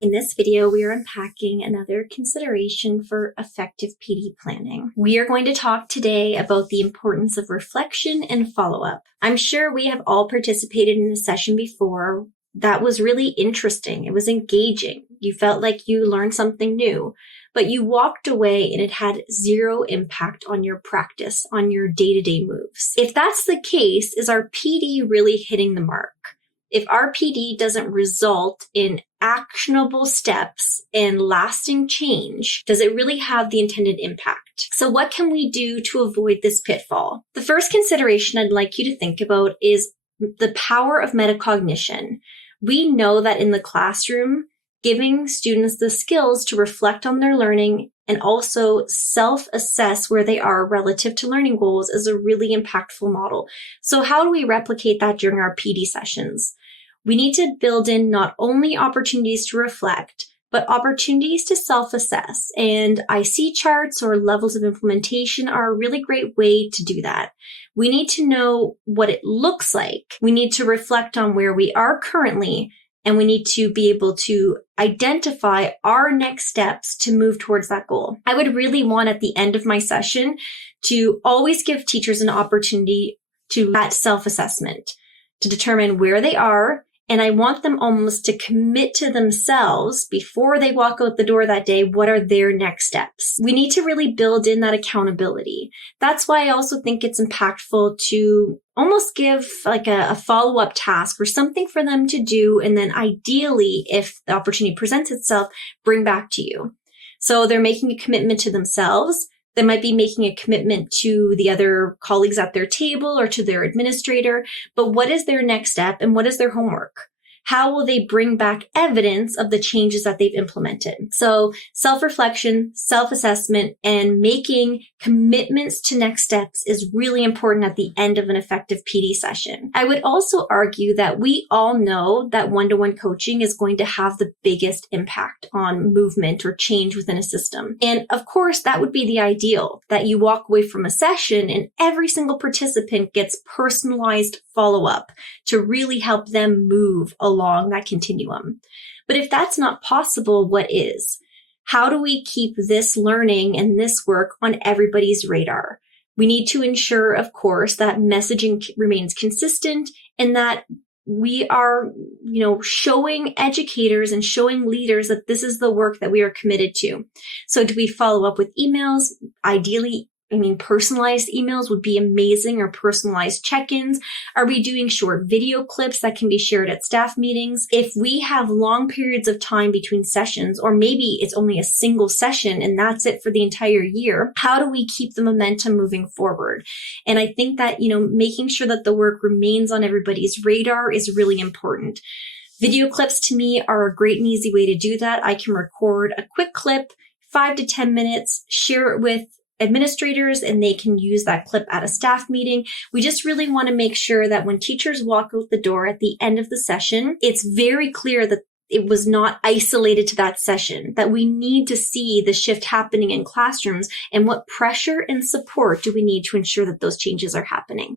In this video, we are unpacking another consideration for effective PD planning. We are going to talk today about the importance of reflection and follow-up. I'm sure we have all participated in a session before that was really interesting. It was engaging. You felt like you learned something new, but you walked away and it had zero impact on your practice, on your day-to-day moves. If that's the case, is our PD really hitting the mark? If our PD doesn't result in actionable steps and lasting change, does it really have the intended impact? So what can we do to avoid this pitfall? The first consideration I'd like you to think about is the power of metacognition. We know that in the classroom, giving students the skills to reflect on their learning and also self-assess where they are relative to learning goals is a really impactful model. So how do we replicate that during our PD sessions? We need to build in not only opportunities to reflect, but opportunities to self-assess. And IC charts or levels of implementation are a really great way to do that. We need to know what it looks like. We need to reflect on where we are currently, and we need to be able to identify our next steps to move towards that goal. I would really want at the end of my session to always give teachers an opportunity to that self-assessment, to determine where they are. And I want them almost to commit to themselves before they walk out the door that day. What are their next steps? We need to really build in that accountability. That's why I also think it's impactful to almost give like a follow-up task or something for them to do. And then ideally, if the opportunity presents itself, bring back to you. So they're making a commitment to themselves. They might be making a commitment to the other colleagues at their table or to their administrator, but what is their next step and what is their homework? How will they bring back evidence of the changes that they've implemented? So self-reflection, self-assessment, and making commitments to next steps is really important at the end of an effective PD session. I would also argue that we all know that one-to-one coaching is going to have the biggest impact on movement or change within a system. And of course, that would be the ideal, that you walk away from a session and every single participant gets personalized follow-up to really help them move along that continuum. But if that's not possible, what is? How do we keep this learning and this work on everybody's radar? We need to ensure, of course, that messaging remains consistent and that we are, showing educators and showing leaders that this is the work that we are committed to. So do we follow up with emails? Ideally, personalized emails would be amazing, or personalized check-ins. Are we doing short video clips that can be shared at staff meetings? If we have long periods of time between sessions, or maybe it's only a single session and that's it for the entire year, how do we keep the momentum moving forward? And I think that, making sure that the work remains on everybody's radar is really important. Video clips to me are a great and easy way to do that. I can record a quick clip, 5 to 10 minutes, share it with administrators, and they can use that clip at a staff meeting. We just really want to make sure that when teachers walk out the door at the end of the session, it's very clear that it was not isolated to that session, that we need to see the shift happening in classrooms and what pressure and support do we need to ensure that those changes are happening.